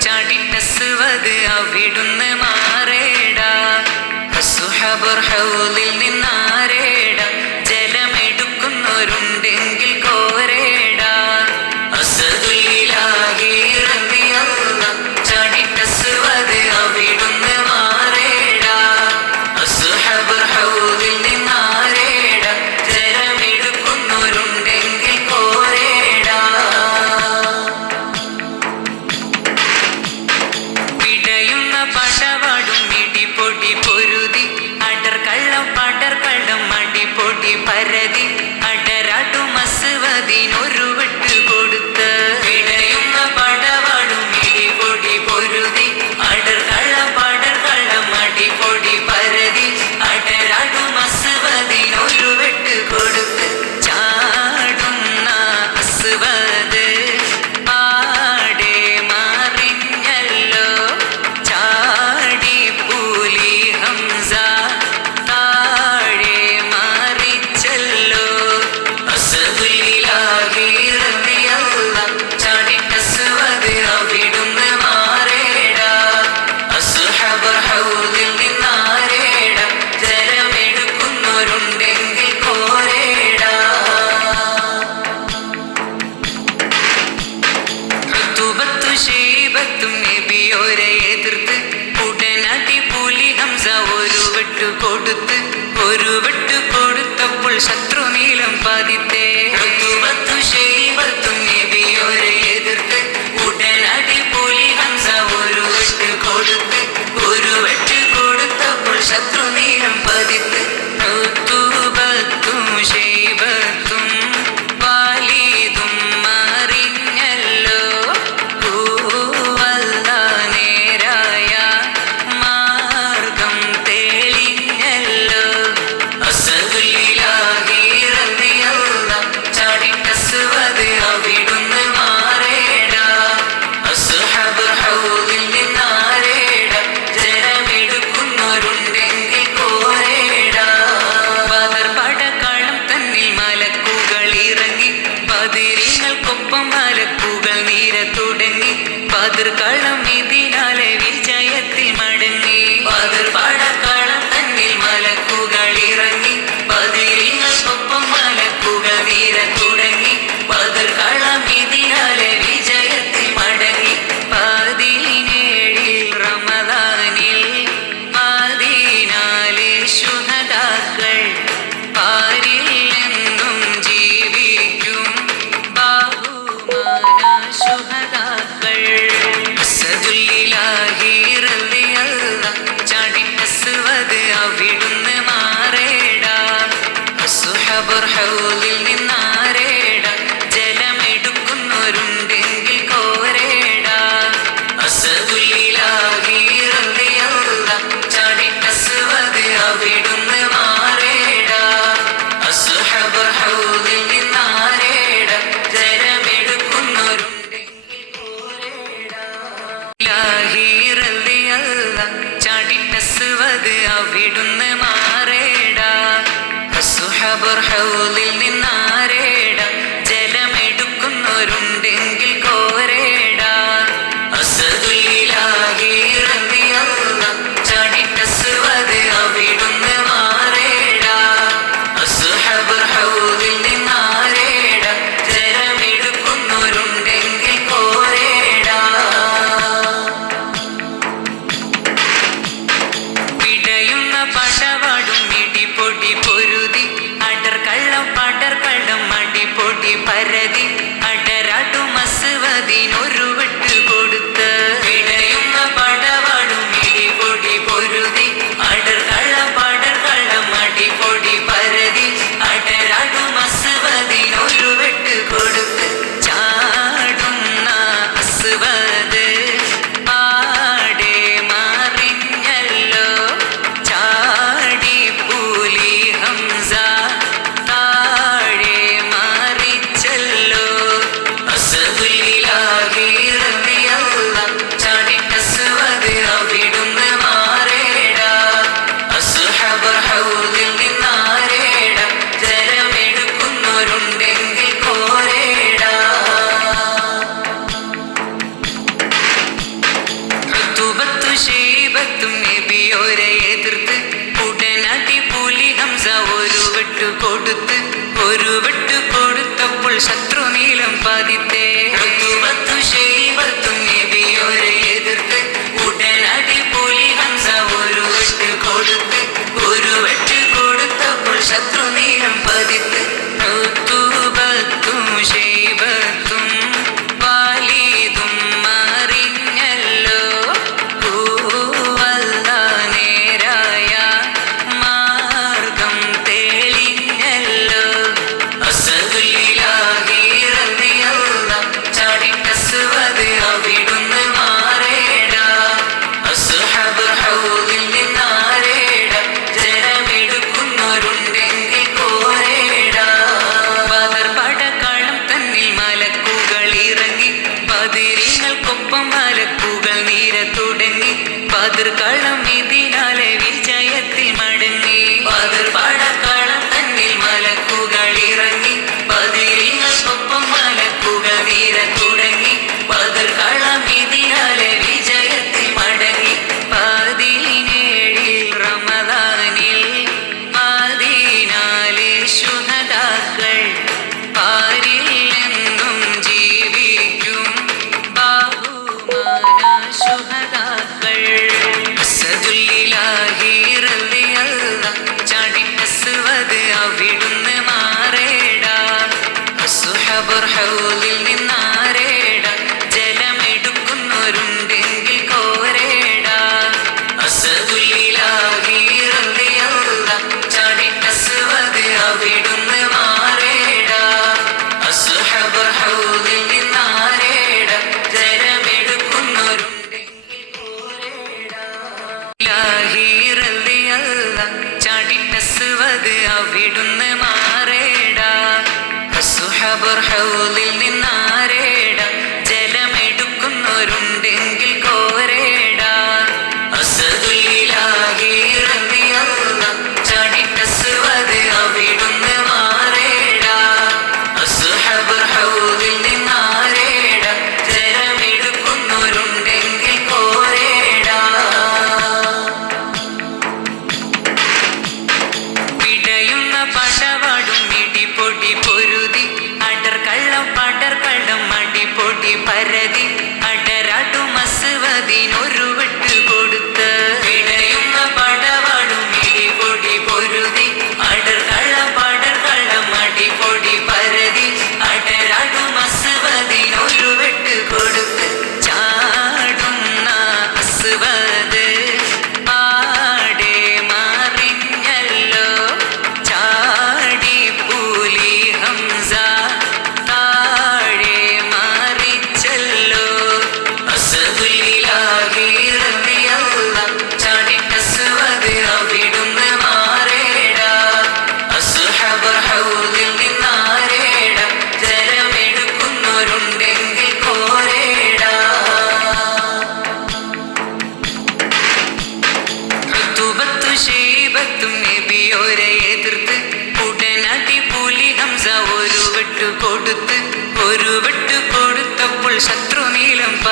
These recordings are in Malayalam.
ചാടിട്ടസുവത് അവിടുന്ന് മാറേടാ. برح ولا David. അസുഹബർ ഹൗലിൽ നിന്നാരേടാ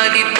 nadie